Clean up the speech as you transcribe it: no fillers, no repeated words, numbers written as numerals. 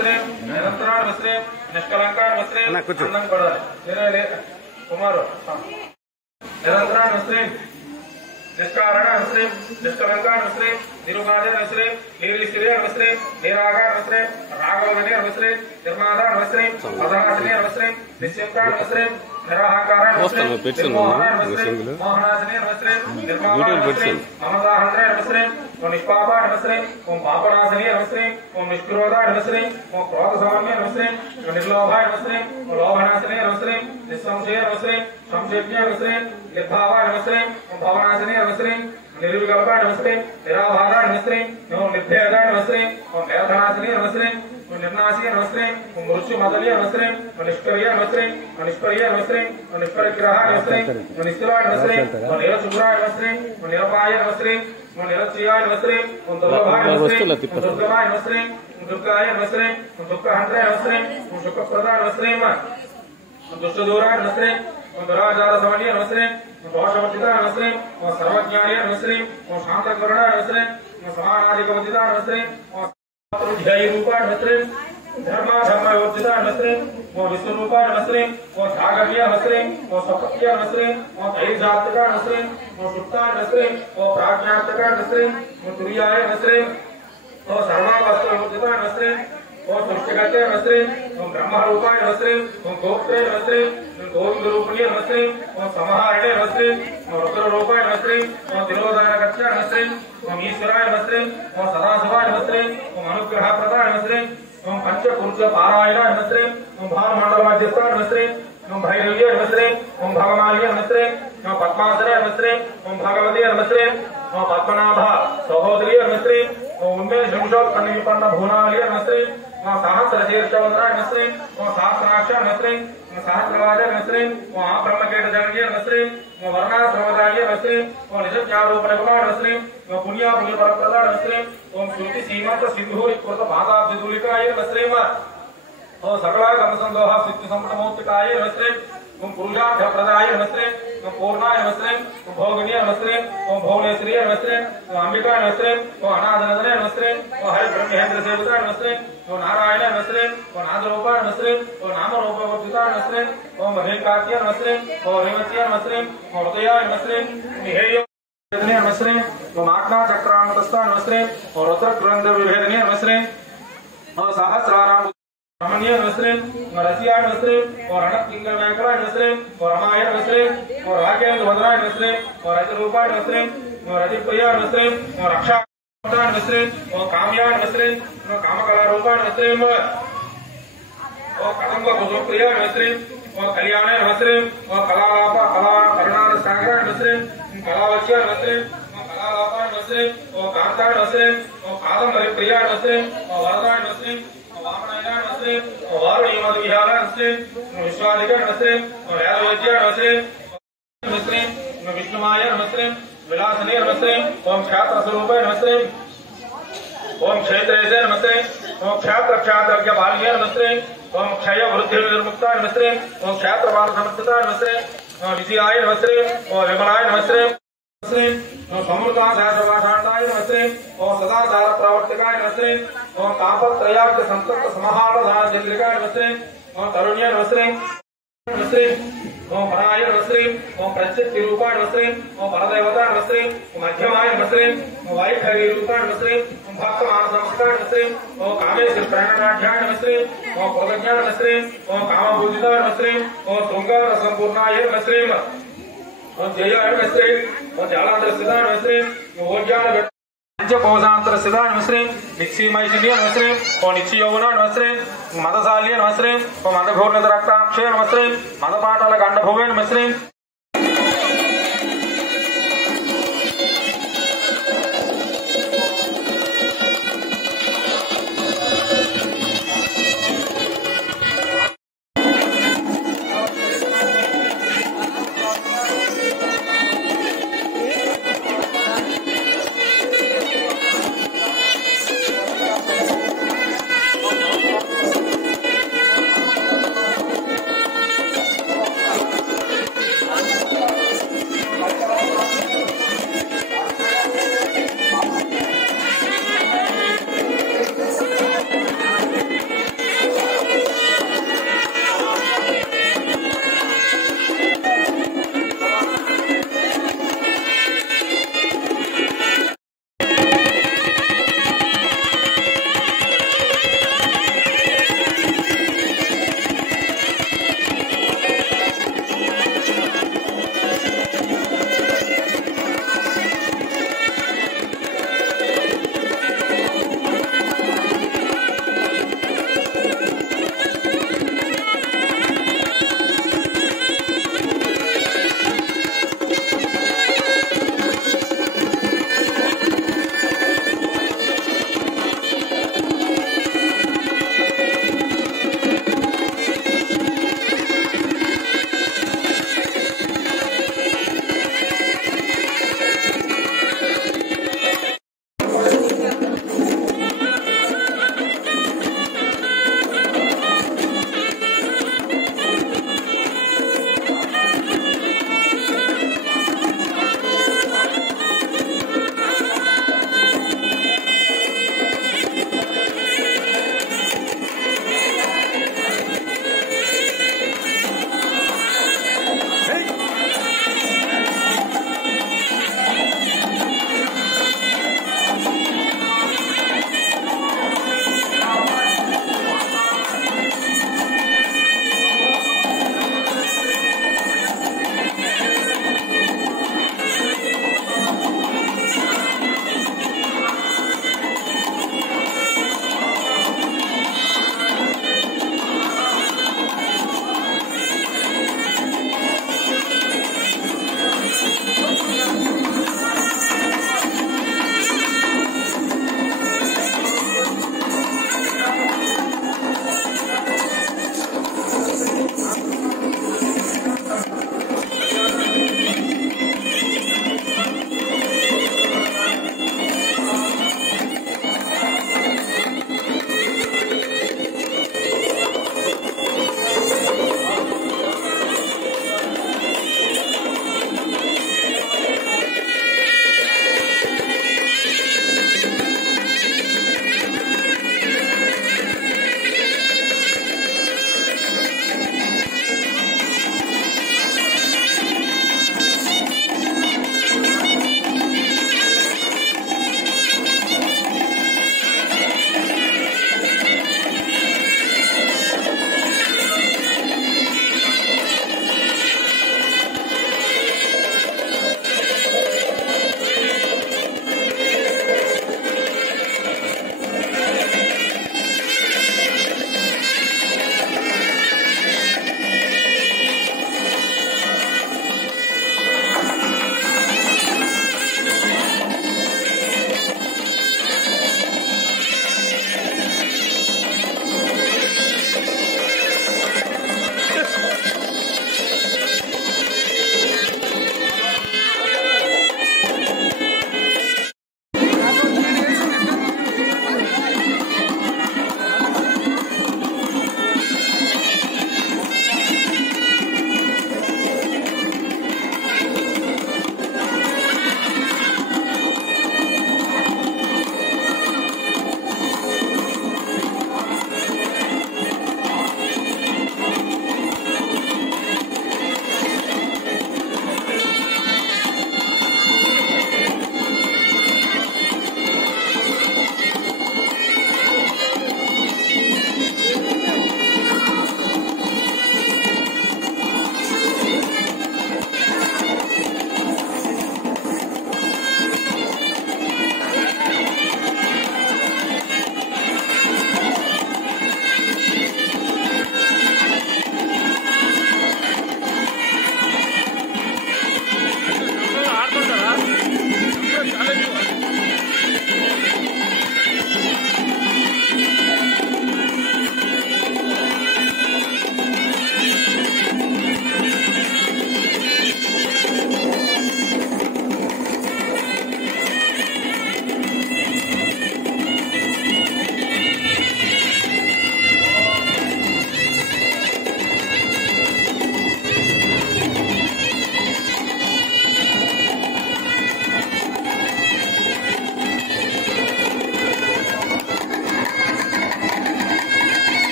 वस्त्रे निरंतराण वस्त्रे निष्कलंकाण वस्त्रे अन्नं पड़ाले कुमारो निरंतराण वस्त्रे निष्कारण वस्त्रे निष्कलंकाण वस्त्रे निरुपाधन वस्त्रे निर्विश्रिय वस्त्रे निरागार वस्त्रे राघवगणे वस्त्रे निर्मादान वस्त्रे अधानाशने वस्त्रे निश्चिंतान वस्त्रे निराहाकारान वस्त्रे निर्मोहनान वस्त्रे मोहनाशने वस्त्रे निर्मादान वस्त्रे ममदाहंत्रे वस्त्रे ओम निष्पापान वस्त्रे ओम पापनाशने वस्त्रे ओम निष्क्रोधान वस्त्रे ओम क्रोधसमाम्य वस्त्रे ओम निर्लोभान वस्त्रे ओम लोभनाशने वस्त्रे निस्संशय वस्त्रे संशयज्ञ वस्त्रे निर्भावान वस्त्रे ओम भवनाशने वस्त्रे निर्विकल्पान वस्त्रे निराभारान वस्त्रे ओम निर्भयदान वस्त्रे ओम व्यर्थनाशने वस्त्रे ओम निर्नाशीय वस्त्रे ओम मृत्युमदलीय वस्त्रे ओम निष्क्रिय वस्त्रे ओम निष्क्रिय वस्त्रे ओम निष्परिग्रहान वस्त्रे ओम निस्सलान वस्त्रे ओम निरचुरान वस्त्रे ओम निरपायन वस्त्रे ओम निरचियान वस्त्रे ओम दुर्लभान वस्त्रे ओम दुर्गमाय वस्त्रे ओम दुर्गायन वस्त्रे ओम दुःखहंत्राय वस्त्रे ओम सुखप्रदान वस्त्रे ओम दुष्टदूरान वस्त्रे ओम दुराचार समन्वय वस्त्रे ओम दोषवर्जितान वस्त्रे ओम सर्वज्ञायन वस्त्रे ओम शांतकरुणान वस्त्रे ओम समानाधिकवर्जितान वस्त्रे ओम ध्यायरूपान वस्त्रे धर्माधर्मवर्जितान वस्त्रे ओम विष्णुरूपान वस्त्रे ओम सागर्य वस्त्रे ओम सपत्य वस्त्रे ओम तैर्जातकान वस्त्रे ओम सुप्तान वस्त्रे ओम प्राज्ञातकान वस्त्रे ओम तुर्याय वस्त्रे ओम सर्वावस्थावर्जितान वस्त्रे ओम सृष्टिकर्ते वस्त्रे ओम ब्रह्मरूपाय वस्त्रे ओम गोप्त्रे वस्त्रे ओम गोविंदरूपिणे वस्त्रे ओम समाहरणे वस्त्रे ओम रुद्ररूपाय वस्त्रे ओम तिरोधानकर्त्याय वस्त्रे ओम ईश्वराय वस्त्रे ओम सदाशिवाय वस्त्रे ओम अनुग्रहप्रदाय वस्त्रे ओम पंचपुरुष पारायणाय वस्त्रे ओम भानुमंडलमध्यस्थाय वस्त्रे ओम भैरव्याय वस्त्रे ओम भगमाल्य वस्त्रे ओम पद्मासनाय वस्त्रे ओम भगवती वस्त्रे ओम पद्मनाभ सहोदरी वस्त्रे ओम उन्मेष विपन्न भुवनालय वस्त्रे ओम सहस्रशीर्षवन्दाय वस्त्रे ओम सहस्राक्ष वस्त्रे ओम सहस्रवाद वस्त्रे ओम ब्रह्मकेटजननीय वस्त्रे ओम वर्णाश्रमदाय वस्त्रे ओम निजज्ञारोपणकुमार वस्त्रे ओम पुण्यापुण्यफलप्रदाय वस्त्रे ओम श्रुति सीमंत सिद्धूरीकृत भागाब्धिदूलिकाय वस्त्रे ओम सकलागमसंदोह सिद्धिसंपन्नमौक्तिकाय वस्त्रे ओम पुरुषार्थप्रदाय वस्त्रे ओम पूर्णाय वस्त्रे ओम भोगिनीय वस्त्रे ओम भुवनेश्वरीय वस्त्रे ओम अंबिकाय वस्त्रे ओम अनाथनदनाय वस्त्रे ओम हरि ब्रह्मेन्द्र सेविताय वस्त्रे ओम नारायणाय वस्त्रे ओम नादरूपाय वस्त्रे ओम नामरूपवर्जिताय वस्त्रे ओम हेकात्याय वस्त्रे ओम रेवत्याय वस्त्रे ओम हृदयाय वस्त्रे ओम हेय वस्त्रे ओम आज्ञा चक्रामतस्थाय वस्त्रे ओम रुद्रग्रंथ विभेदनीय वस्त्रे ओम सहस्राराम रमणीय वस्त्रे और रसियाय वस्त्रे और रणपिंगल मैकलाय वस्त्रे और रमाय वस्त्रे और राकेन्द्र वदनाय वस्त्रे और रजरूपाय वस्त्रे और रतिप्रियाय वस्त्रे और रक्षाय वस्त्रे और काम्याय वस्त्रे और कामकलारूपाय वस्त्रे और कदम्ब कुसुमप्रियाय वस्त्रे और कल्याणाय वस्त्रे और कलालाप कला करुणार सागराय वस्त्रे कलावच्याय वस्त्रे और कलालापाय वस्त्रे और कांताय वस्त्रे और कादम्बरी प्रियाय वस्त्रे और वरदाय वस्त्रे वामनाय वस्त्रे और वारुणीमद विहाराय वस्त्रे और विश्वादिकाय वस्त्रे और यादवज्याय वस्त्रे वस्त्रे और विष्णुमाय वस्त्रे विलासनीय वस्त्रे ओम क्षात्र स्वरूपाय वस्त्रे ओम क्षेत्रेशय वस्त्रे ओम क्षात्र क्षात्रज्ञ बाल्य वस्त्रे ओम क्षय वृद्धि निर्मुक्ताय वस्त्रे ओम क्षात्र बाल समर्पिताय वस्त्रे और विजयाय वस्त्रे और विमलाय वस्त्रे वस्त्रे और समृद्धाय सर्वाशांताय वस्त्रे और सदाचार प्रवर्तकाय वस्त्रे और तापत्रयार्थ संतप्त समाहारधान चंद्रिकाय वस्त्रे और तरुण्याय वस्त्रे वस्त्रे ओम पराय वस्त्रे ओम प्रत्यक्ष रूपाय वस्त्रे ओम परदेवताय वस्त्रे ओम मध्यमाय वस्त्रे ओम वैखरी रूपाय वस्त्रे ओम भक्तमान संस्कार वस्त्रे ओम कामेश्वर प्रणनाढ्याय वस्त्रे ओम प्रज्ञान वस्त्रे ओम कामपूजिताय वस्त्रे ओम शृंगार संपूर्णाय वस्त्रे ओम जयाय वस्त्रे ओम जालांतर स्थिताय वस्त्रे ओम ओज्ञान पंचकोशांतर स्थिताय वस्त्रे निक्षीमैथिल्य वस्त्रे ओम निक्षीयौवनाय वस्त्रे मदशाल्य वस्त्रे ओम मदघोर्णित रक्ताक्षय वस्त्रे मदपाटल गंडभुवेन वस्त्रे